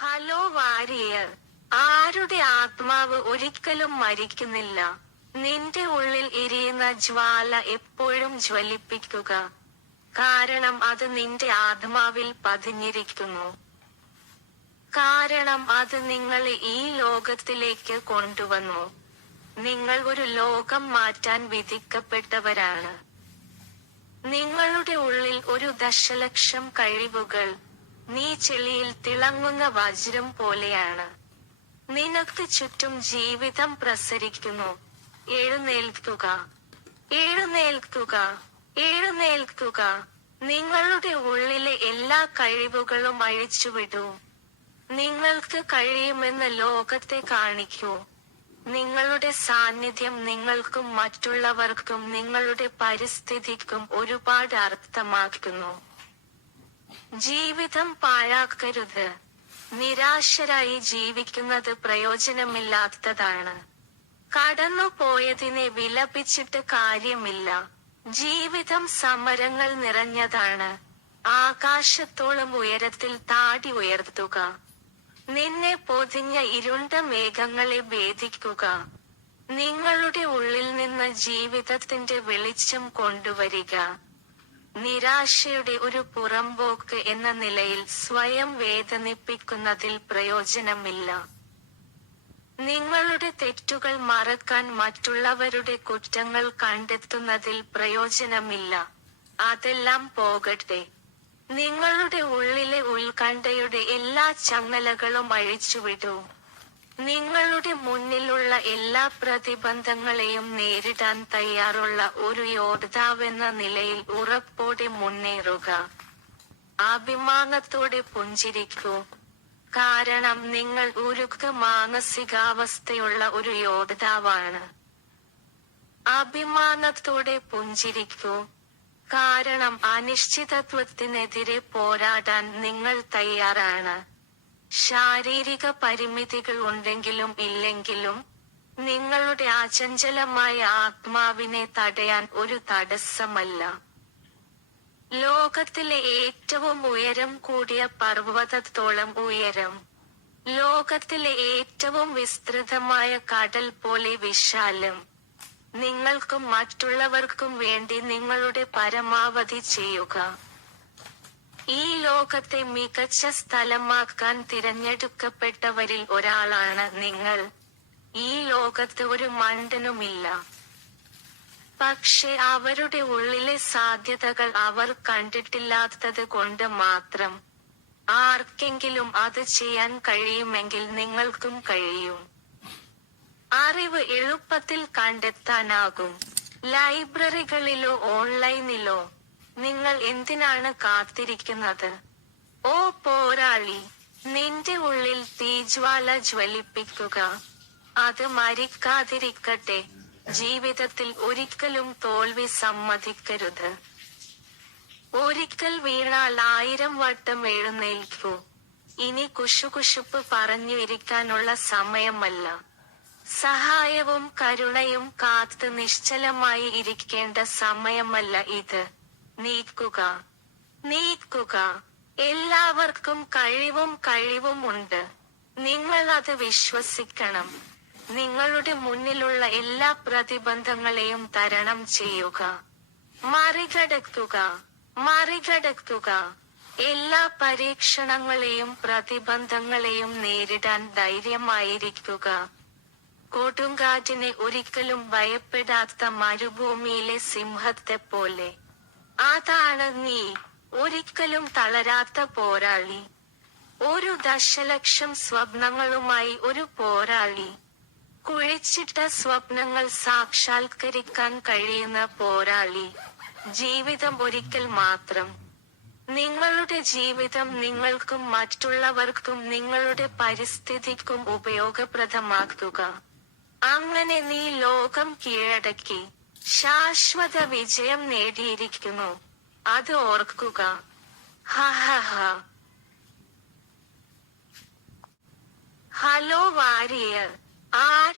Hello Warrier. ആരുടെ ആത്മാവ് ഒരിക്കലും മരിക്കുന്നില്ല. നിന്റെ ഉള്ളിൽ എരിയുന്ന ജ്വാല എപ്പോഴും ജ്വലിപ്പിക്കുക. കാരണം അത് നിന്റെ ആത്മാവിൽ പതിഞ്ഞിരിക്കുന്നു. കാരണം അത് നിങ്ങളെ ഈ ലോകത്തിലേക്ക് കൊണ്ടുവന്നു. നിങ്ങൾ ഒരു ലോകം മാറ്റാൻ വിധിക്കപ്പെട്ടവരാണ്. നിങ്ങളുടെ ഉള്ളിൽ ഒരു ദശലക്ഷം കഴിവുകൾ നീ ചെളിയിൽ തിളങ്ങുന്ന വജ്രം പോലെയാണ്. നിനക്ക് ചുറ്റും ജീവിതം പ്രസരിക്കുന്നു. എഴുന്നേൽക്കുക. എഴുന്നേൽക്കുക. എഴുന്നേൽക്കുക. നിങ്ങളുടെ ഉള്ളിലെ എല്ലാ കഴിവുകളും അഴിച്ചുവിടൂ. നിങ്ങൾക്ക് കഴിയുമെന്ന് ലോകത്തെ കാണിക്കൂ. നിങ്ങളുടെ സാന്നിധ്യം നിങ്ങൾക്കും മറ്റുള്ളവർക്കും നിങ്ങളുടെ പരിസ്ഥിതിക്കും ഒരുപാട് അർത്ഥമാക്കുന്നു. ജീവിതം പാഴാക്കരുത്. നിരാശരായി ജീവിക്കുന്നത് പ്രയോജനമില്ലാത്തതാണ്. കടന്നുപോയതിനെ വിലപിച്ചിട്ട് കാര്യമില്ല. ജീവിതം സമരങ്ങൾ നിറഞ്ഞതാണ്. ആകാശത്തോളം ഉയരത്തിൽ താടി ഉയർത്തുക. നിന്നെ പൊതിഞ്ഞ ഇരുണ്ട മേഘങ്ങളെ ഭേദിക്കുക. നിങ്ങളുടെ ഉള്ളിൽ നിന്ന് ജീവിതത്തിന്റെ വെളിച്ചം കൊണ്ടുവരിക. നിരാശയുടെ ഒരു പുറംപോക്ക് എന്ന നിലയിൽ സ്വയം വേദനിപ്പിക്കുന്നതിൽ പ്രയോജനമില്ല. നിങ്ങളുടെ തെറ്റുകൾ മറക്കാൻ മറ്റുള്ളവരുടെ കുറ്റങ്ങൾ കണ്ടെത്തുന്നതിൽ പ്രയോജനമില്ല. അതെല്ലാം പോകട്ടെ. നിങ്ങളുടെ ഉള്ളിലെ ഉത്കണ്ഠയുടെ എല്ലാ ചങ്ങലകളും അഴിച്ചുവിടൂ. നിങ്ങളുടെ മുന്നിലുള്ള എല്ലാ പ്രതിബന്ധങ്ങളെയും നേരിടാൻ തയ്യാറുള്ള ഒരു യോദ്ധാവെന്ന നിലയിൽ ഉറപ്പോടെ മുന്നേറുക. അഭിമാനത്തോടെ പുഞ്ചിരിക്കൂ. കാരണം നിങ്ങൾ ഉരുക്ക് മാനസികാവസ്ഥയുള്ള ഒരു യോദ്ധാവാണ്. അഭിമാനത്തോടെ പുഞ്ചിരിക്കൂ. കാരണം അനിശ്ചിതത്വത്തിനെതിരെ പോരാടാൻ നിങ്ങൾ തയ്യാറാണ്. ശാരീരിക പരിമിതികൾ ഉണ്ടെങ്കിലും ഇല്ലെങ്കിലും നിങ്ങളുടെ അചഞ്ചലമായ ആത്മാവിനെ തടയാൻ ഒരു തടസ്സമല്ല. ലോകത്തിലെ ഏറ്റവും ഉയരം കൂടിയ പർവതത്തോളം ഉയരം ലോകത്തിലെ ഏറ്റവും വിസ്തൃതമായ കടൽ പോലെ വിശാലം. നിങ്ങൾക്കും മറ്റുള്ളവർക്കും വേണ്ടി നിങ്ങളുടെ പരമാവധി ചെയ്യുക. ഈ ലോകത്തെ മികച്ച സ്ഥലമാക്കാൻ തിരഞ്ഞെടുക്കപ്പെട്ടവരിൽ ഒരാളാണ് നിങ്ങൾ. ഈ ലോകത്ത് ഒരു മണ്ടനുമില്ല. പക്ഷെ അവരുടെ ഉള്ളിലെ സാധ്യതകൾ അവർ കണ്ടിട്ടില്ലാത്തത് കൊണ്ട് മാത്രം. ആർക്കെങ്കിലും അത് ചെയ്യാൻ കഴിയുമെങ്കിൽ നിങ്ങൾക്കും കഴിയും. അറിവ് എളുപ്പത്തിൽ കണ്ടെത്താനാകും. ലൈബ്രറികളിലോ ഓൺലൈനിലോ നിങ്ങൾ എന്തിനാണ് കാത്തിരിക്കുന്നത്? ഓ പോരാളി നിന്റെ ഉള്ളിൽ തീജ്വാല ജ്വലിപ്പിക്കുക. അത് മരിക്കാതിരിക്കട്ടെ. ജീവിതത്തിൽ ഒരിക്കലും തോൽവി സമ്മതിക്കരുത്. ഒരിക്കൽ വീണാൽ ആയിരം വട്ടം എഴുന്നേൽക്കൂ. ഇനി കുശുകുശുപ്പ് പറഞ്ഞു ഇരിക്കാനുള്ള സമയമല്ല. സഹായവും കരുണയും കാത്ത് നിശ്ചലമായി ഇരിക്കേണ്ട സമയമല്ല ഇത്. നീക്കുക. നീക്കുക. എല്ലാവർക്കും കഴിവും കഴിവും ഉണ്ട്. നിങ്ങൾ അത് വിശ്വസിക്കണം. നിങ്ങളുടെ മുന്നിലുള്ള എല്ലാ പ്രതിബന്ധങ്ങളെയും തരണം ചെയ്യുക. മറികടക്കുക. മറികടക്കുക. എല്ലാ പരീക്ഷണങ്ങളെയും പ്രതിബന്ധങ്ങളെയും നേരിടാൻ ധൈര്യമായിരിക്കുക. കൊടുങ്കാറ്റിനെ ഒരിക്കലും ഭയപ്പെടാത്ത മരുഭൂമിയിലെ സിംഹത്തെ പോലെ അതാണ് നീ. ഒരിക്കലും തളരാത്ത പോരാളി. ഒരു ദശലക്ഷം സ്വപ്നങ്ങളുമായി ഒരു പോരാളി. കുഴിച്ചിട്ട സ്വപ്നങ്ങൾ സാക്ഷാത്കരിക്കാൻ കഴിയുന്ന പോരാളി. ജീവിതം ഒരിക്കൽ മാത്രം. നിങ്ങളുടെ ജീവിതം നിങ്ങൾക്കും മറ്റുള്ളവർക്കും നിങ്ങളുടെ പരിസ്ഥിതിക്കും ഉപയോഗപ്രദമാക്കുക. അങ്ങനെ നീ ലോകം കീഴടക്കി. ശാശ്വത വിജയം നേടിയിരിക്കുന്നു. അത് ഓർക്കുക. Hello warrior. ആ